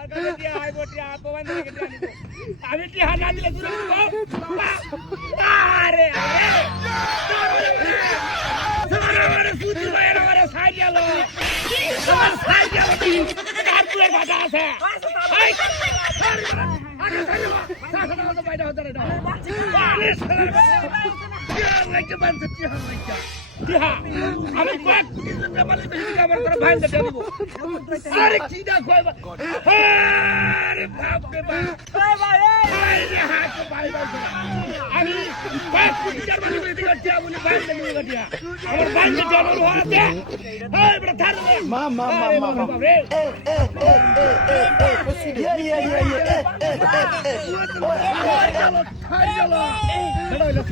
আমার কাছে টিয়া আইব টিয়া প্রমাণ থেকে টিয়া নিব আমি টিয়া না দিলে তুই নিব আরে আরে সুতি ভাই আমারে সাইড গেল আমার সাইড গেল কি আর তুই বাধা আছে এই আরে সাইড সাইড তো বাইরে হতে রে লাগে বানতে টিয়া লাগা টিয়া আমি কয়েক কোটি টাকা মালিক বেশি আমার তোর ভাই দে দেব আরে কি দা কইবা আরে বাপ রে বাপ এই ভাই এই রে হাত ভাই ভাই আমি কয়েক কোটি টাকা মালিক বেশি টিয়া বলি ভাই দে দেব টিয়া আমার ভাই দে দেব হতে এই বড় থার মা রে Aduh,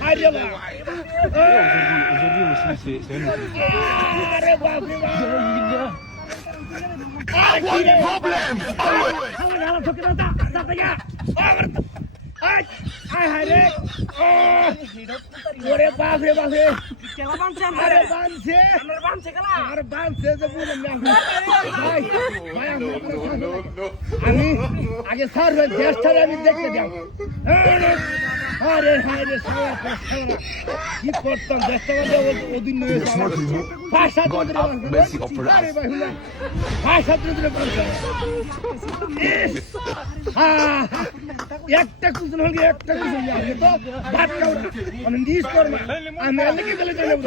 Hare salah কি করতাম চেষ্টা করতে ওদিন নিয়ে ভাষা ধরে আরে ভাই ভাষা ধরে একটা কুজন হল একটা কুজন আমি তো ভাত খাও না আমি দিস করমা আমি আলেকে গেলে চলে যাব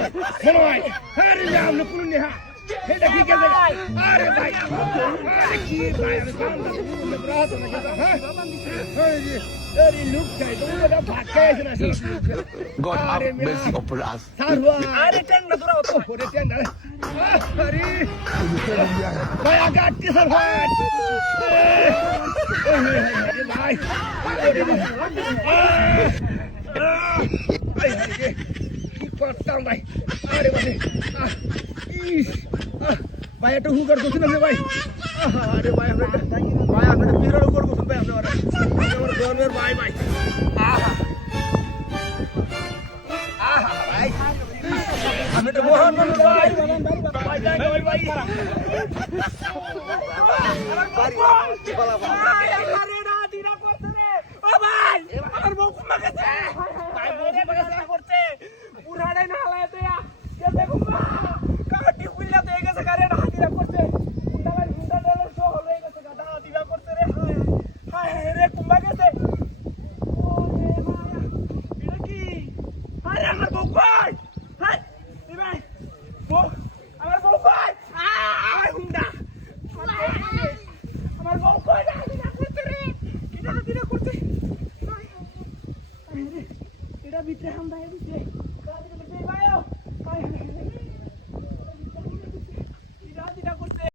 মনে হয় আরে আমরা কোন নেহা এটা কি কে আরে ভাই আরে কি ভাই আমি কাম রাত না হ্যাঁ আরে লুক চাই তো ওটা ভাত খাইছ না God have mercy upon us. সারওয়া আরে টেন না তোরা তো পরে টেন না আরে ভাই আগাট কে স্যার ভাই ভাই কি করতাম ভাই আরে ভাই ভাই একটু হুকার করছেন না ভাই আরে ভাই আমরা পিরড় উপর করছেন ভাই আমরা আমার গর্বের ভাই ভাই ভাই আমি তো মোহন মানুষ ভাই ভাই ভাই ভাই আরে না দিনা করতে রে ও ভাই আমার বউ কুমা গেছে ভাই বউরে বাগাসা করতে পুরাড়ে না হালায় দেয়া কে দেখো মা কাটি খুইলা দে গেছে কারে না দিনা করতে গুন্ডা ডলার শো হয়ে গেছে গাদা দিনা করতে রে হায় হায় রে কুমা গেছে ওরে মায়া এটা কি আরে আমার বউ কই হাই এই ভাই বউ আমার বউ কই গুন্ডা আমার বউ কই না দিনা করতে রে কিনা দিনা করতে এটা ভিতরে হাম ভাই ভিতরে কাজ করতে ভাইও